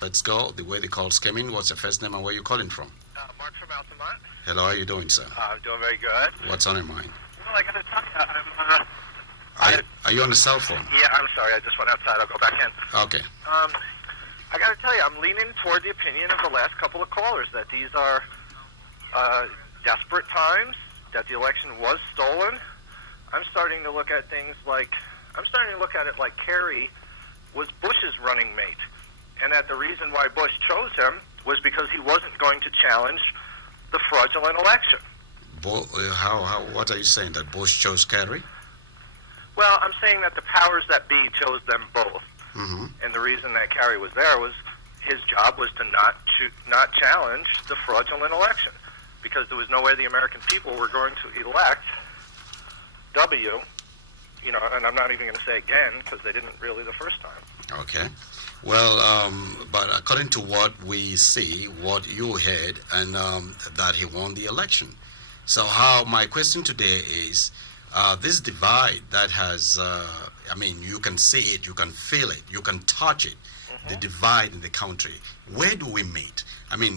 Let's go. The way the calls came in, what's your first name and where you calling from? Mark from Altamont. Hello, how are you doing, sir? I'm doing very good. What's on your mind? Well, I got to tell you, Are you on the cell phone? Yeah, I'm sorry. I just went outside. I'll go back in. Okay. I got to tell you, I'm leaning toward the opinion of the last couple of callers that these are desperate times, that the election was stolen. I'm starting to look at it like Kerry was Bush's running mate, and that the reason why Bush chose him was because he wasn't going to challenge the fraudulent election. What are you saying, that Bush chose Kerry? Well, I'm saying that the powers that be chose them both. Mm-hmm. And the reason that Kerry was there was his job was to not challenge the fraudulent election, because there was no way the American people were going to elect W, and I'm not even going to say again because they didn't really the first time. Okay. Well, but according to what we see, what you heard, and that he won the election. So my question today is, this divide that has, you can see it, you can feel it, you can touch it, the divide in the country. Where do we meet?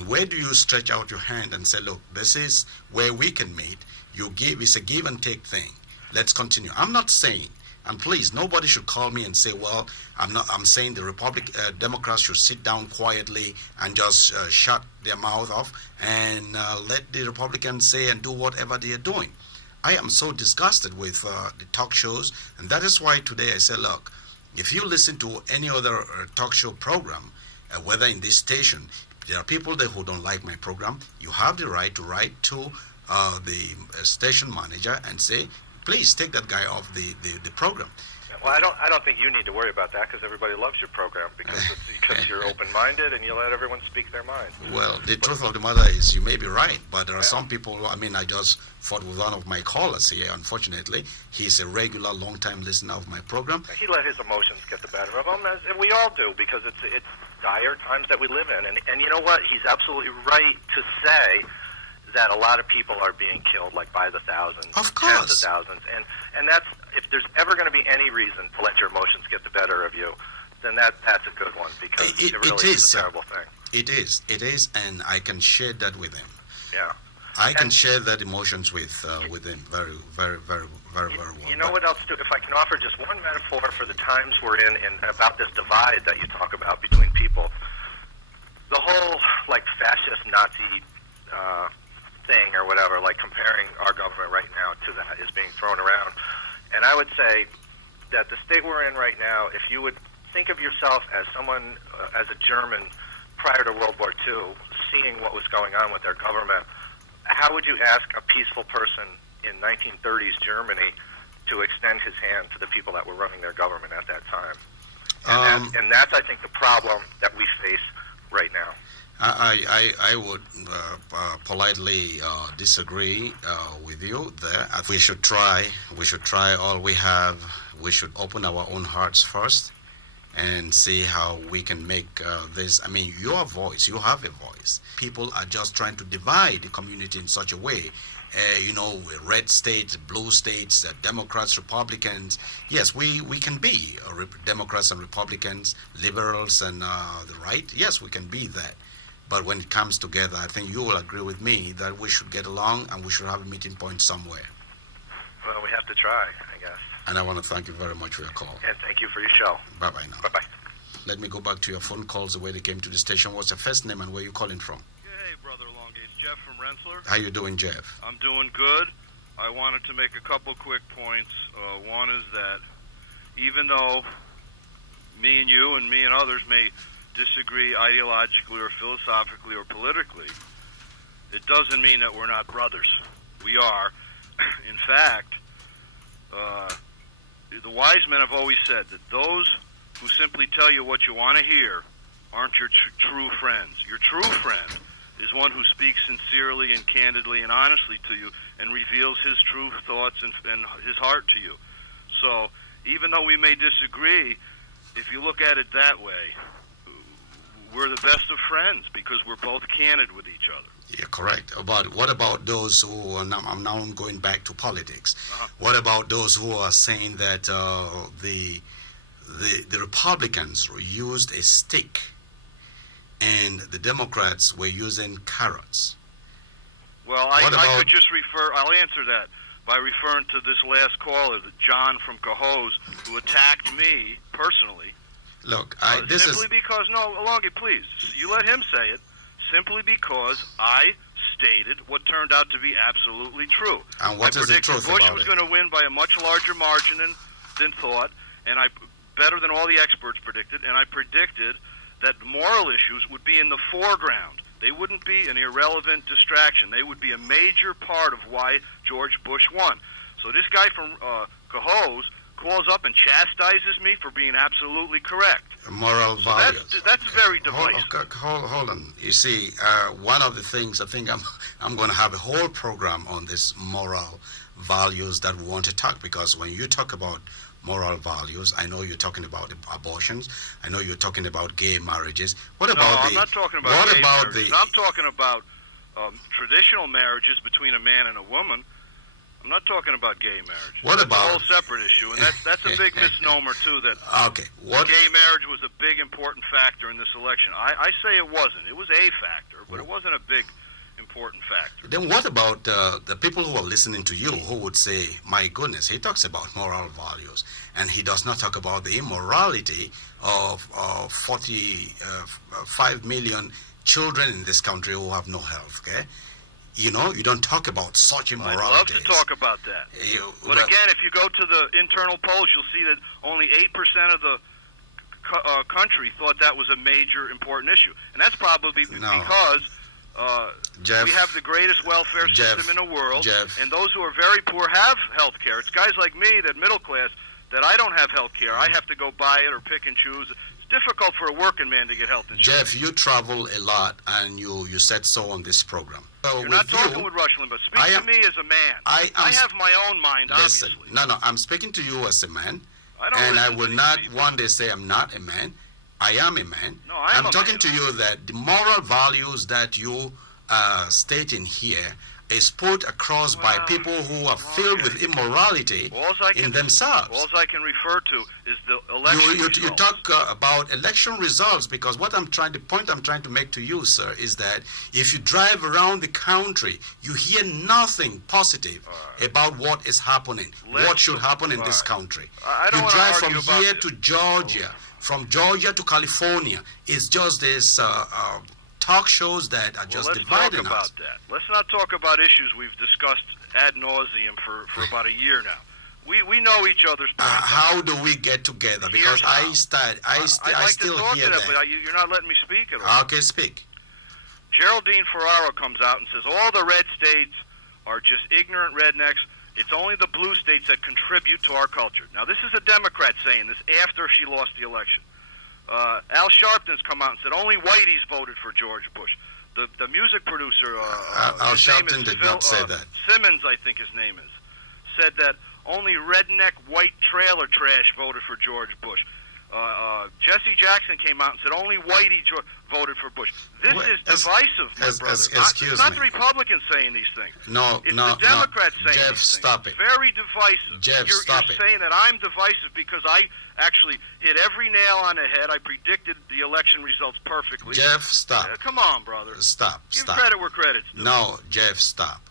Where do you stretch out your hand and say, look, this is where we can meet? It's a give and take thing. Let's continue. I'm not saying, and please, nobody should call me and say, well, I'm saying the Democrats should sit down quietly and just shut their mouth off and let the Republicans say and do whatever they are doing. I am so disgusted with the talk shows, and that is why today I say, look, if you listen to any other talk show program, whether in this station, there are people there who don't like my program, you have the right to write to the station manager and say, please take that guy off the program. Well, I don't think you need to worry about that because everybody loves your program because you're open-minded and you let everyone speak their mind. Well, the truth of the matter is you may be right, but there are some people, I just fought with one of my callers here, unfortunately. He's a regular, long-time listener of my program. He let his emotions get the better of him, and we all do, because it's dire times that we live in. And you know what? He's absolutely right to say that a lot of people are being killed, like by the thousands, of course, tens of thousands, and that's, if there's ever going to be any reason to let your emotions get the better of you, then that's a good one, because it really is a terrible thing. It is, and I can share that with him. Yeah, I can share that emotions with him very, very, very, very, very well. You know what else? If I can offer just one metaphor for the times we're in, and about this divide that you talk about between people, the whole fascist Nazi thing or whatever, comparing our government right now to that, is being thrown around. And I would say that the state we're in right now, if you would think of yourself as someone, as a German prior to World War II, seeing what was going on with their government, how would you ask a peaceful person in 1930s Germany to extend his hand to the people that were running their government at that time? And that's, I think, the problem that we face right now. I would politely disagree with you there. We should try all we have. We should open our own hearts first and see how we can make this. Your voice, you have a voice. People are just trying to divide the community in such a way. Red states, blue states, Democrats, Republicans. Yes, we can be Democrats and Republicans, liberals and the right. Yes, we can be that. But when it comes together, I think you will agree with me that we should get along and we should have a meeting point somewhere. Well, we have to try, I guess. And I want to thank you very much for your call. And thank you for your show. Bye-bye now. Bye-bye. Let me go back to your phone calls, the way they came to the station. What's your first name and where you calling from? Hey, Brother Elonge. It's Jeff from Rensselaer. How you doing, Jeff? I'm doing good. I wanted to make a couple quick points. One is that even though me and you and me and others may disagree ideologically or philosophically or politically, it doesn't mean that we're not brothers. We are. In fact, the wise men have always said that those who simply tell you what you want to hear aren't your true friends. Your true friend is one who speaks sincerely and candidly and honestly to you and reveals his true thoughts and his heart to you. So even though we may disagree, if you look at it that way, we're the best of friends because we're both candid with each other. Yeah, correct. But what about those who are I'm now going back to politics. What about those who are saying that the Republicans used a stick and the Democrats were using carrots. Well, I could just I'll answer that by referring to this last caller, John from Cohoes, who attacked me personally. Look, because, no, Elonge, please, you let him say it, simply because I stated what turned out to be absolutely true. And what is the truth about it? Bush was going to win by a much larger margin than thought, and better than all the experts predicted, and I predicted that moral issues would be in the foreground. They wouldn't be an irrelevant distraction. They would be a major part of why George Bush won. So this guy from Cohoes calls up and chastises me for being absolutely correct. Moral values. That's very divisive. Hold on. You see, one of the things I think I'm going to have a whole program on this moral values that we want to talk, because when you talk about moral values, I know you're talking about abortions. I know you're talking about gay marriages. I'm not talking about gay marriages. I'm talking about traditional marriages between a man and a woman. I'm not talking about gay marriage. That's a whole separate issue, and that's a big misnomer too. That gay marriage was a big important factor in this election. I say it wasn't. It was a factor, but it wasn't a big important factor. Then what about the people who are listening to you who would say, "My goodness, he talks about moral values, and he does not talk about the immorality of 45 million children in this country who have no health." Okay. You know, you don't talk about such immorality. I'd love to talk about that. But again, if you go to the internal polls, you'll see that only 8% of the country thought that was a major, important issue. And that's probably because we have the greatest welfare system in the world, and those who are very poor have health care. It's guys like me, that middle class, that I don't have health care. I have to go buy it or pick and choose. It's difficult for a working man to get health insurance. Jeff, you travel a lot, and you said so on this program. So you're not talking with Rush Limbaugh. Speak to me as a man. I have my own mind, listen, obviously. No, I'm speaking to you as a man. I will not one day say I'm not a man. I am a man. No, I'm talking to you that the moral values that you state in here is put across by people who are filled with immorality in themselves. All I can refer to is the election results. You talk about election results, because what I'm trying to make to you, sir, is that if you drive around the country, you hear nothing positive about what is happening, what should happen in this country. You drive from here to Georgia, from Georgia to California. It's just this talk shows that are just dividing us. Let's talk about that. Let's not talk about issues we've discussed ad nauseum for about a year now. We know each other's points. How do we get together? Because I still hear that. But you're not letting me speak at all. Okay, speak. Geraldine Ferraro comes out and says all the red states are just ignorant rednecks. It's only the blue states that contribute to our culture. Now, this is a Democrat saying this after she lost the election. Al Sharpton's come out and said only whiteys voted for George Bush. The music producer, Al Sharpton did not say that. Simmons, I think his name is, said that only redneck white trailer trash voted for George Bush. Jesse Jackson came out and said only whitey voted for Bush. This is divisive, my brother. It's not the Republicans saying these things. It's the Democrats saying Jeff, these stop things. It. Very divisive. Jeff, you're saying that I'm divisive because I actually hit every nail on the head. I predicted the election results perfectly. Jeff, stop. Come on, brother. Stop. Give credit where credit's due. No, Jeff, stop.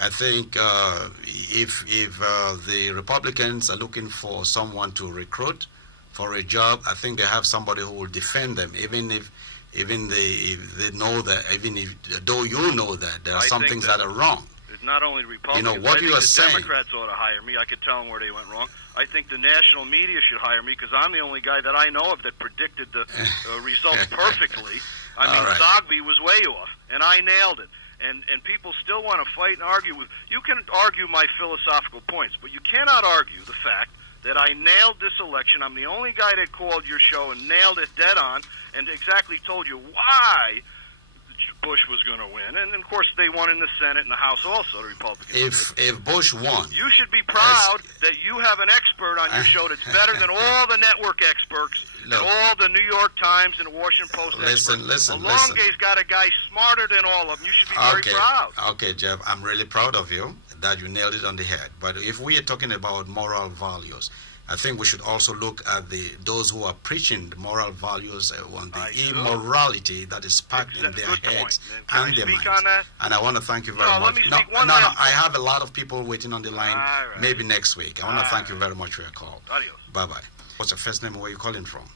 I think if the Republicans are looking for someone to recruit for a job, I think they have somebody who will defend them, even they know that, though you know that there are some things that are wrong. It's not only Republicans. You know what you are saying. Democrats ought to hire me. I could tell them where they went wrong. I think the national media should hire me because I'm the only guy that I know of that predicted the results perfectly. I mean, right. Zogby was way off, and I nailed it. And people still want to fight and argue with. You can argue my philosophical points, but you cannot argue the fact that I nailed this election. I'm the only guy that called your show and nailed it dead on and exactly told you why Bush was going to win. And, of course, they won in the Senate and the House also, the Republicans. If Bush won... You should be proud that you have an expert on your show that's better than all the network experts and all the New York Times and the Washington Post experts. Listen. Elonge's got a guy smarter than all of them. You should be very proud. Okay, Jeff, I'm really proud of you that you nailed it on the head. But if we are talking about moral values, I think we should also look at those who are preaching the moral values on the I do. immorality that is packed in their Good point. heads Can and I their speak minds. on that? And I want to thank you very No, much. let me speak one no, last I have a lot of people waiting on the line. All right. Maybe next week. I want to All thank you right. very much for your call. Adios. Bye-bye. What's your first name and where you calling from?